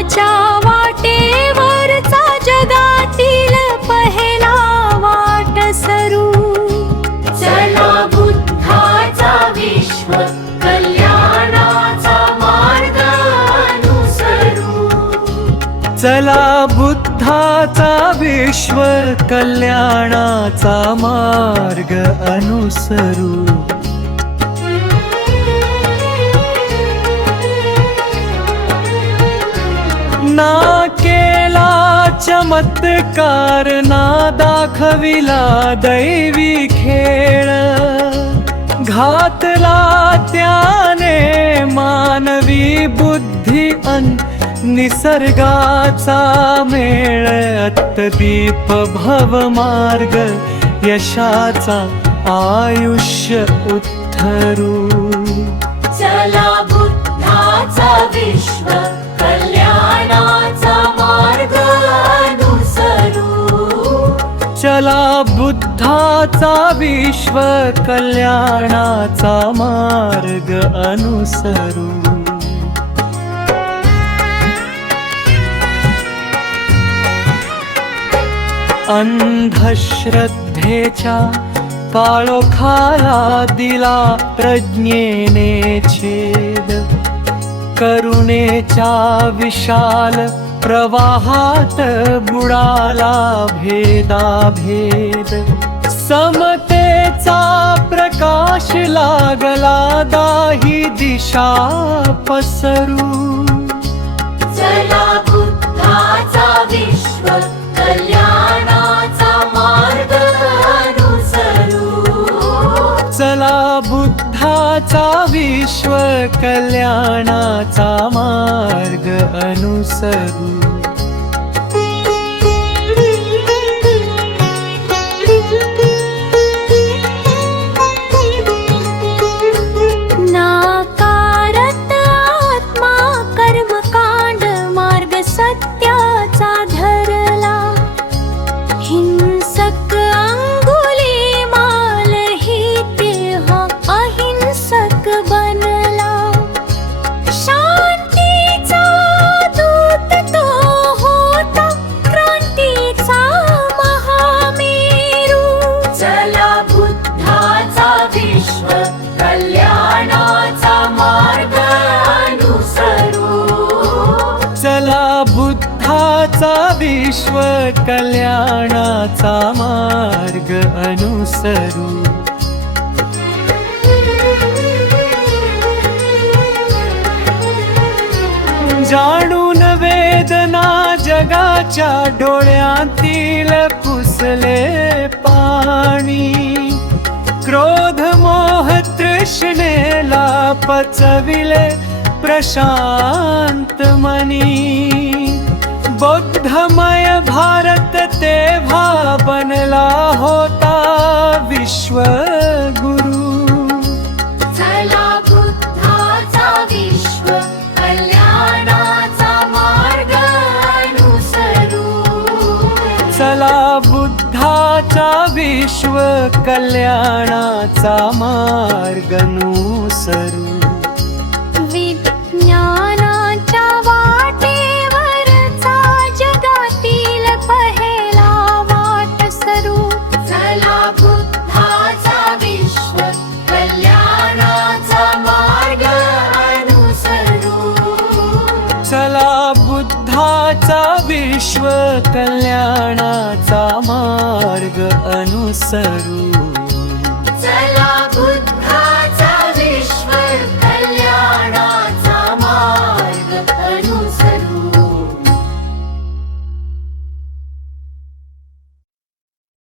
बुद्धाच्या वाटेवरचा जगातील पहिला वाटसरू. चला बुद्धाचा विश्व कल्याणाचा मार्ग अनुसरू. चला बुद्धाचा विश्व कल्याणाचा मार्ग अनुसरू. ना केला चमत्कार, ना दाखविला दैवी खेळ, घातला त्याने मानवी बुद्धी अन निसर्गाचा मेळ. अत्तदीप भवमार्ग यशाचा आयुष्य उद्धरू. चला बुद्धाचा विश्व कल्याणाचा मार्ग अनुसरू. चला बुद्धाचा विश्व कल्याणाचा मार्ग अनुसरू. अंधश्रद्धेच्या काळोखाला दिला प्रज्ञेने छेद, करुणेच्या विशाल प्रवाहात बुडाला भेदाभेद. समतेचा प्रकाश लागला दाही दिशा पसरू. चला बुद्धाचा विश्व कल्याणाचा मार्ग अनुसरू. चला बुद्धाचा विश्व कल्याणाचा मार्ग अनुसरू. नाकारत आत्मा कर्मकांड मार्ग सत्याचा धरला. हिंसक अंगुलीमाल ही तेव्हा अहिंसक बनला. शांतीचा दूत तो होता, क्रांतीचा महामेरू. चला बुद्धाचा विश्व कल्याणाचा मार्ग अनुसरू. चला बुद्धाचा विश्व कल्याणाचा मार्ग अनुसरू. जाणून वेदना जगाच्या डोळ्यातील पुसले पाणी, क्रोध मोह तृष्णेला पचविले प्रशांत मनी. बौद्धमय भारत तेव्हा बनला होता विश्वगुरु. चला बुद्धाचा विश्व कल्याणाचा मार्ग अनुसरू. चला बुद्धाचा विश्व कल्याणाचा मार्ग अनुसरू. विज्ञानाच्या वाटेवरचा जगातील पहिला वाटसरू. चला बुद्धाचा विश्व कल्याणाचा मार्ग अनुसरू. चला बुद्धाचा विश्व कल्याणाचा मार्ग अनुसरू.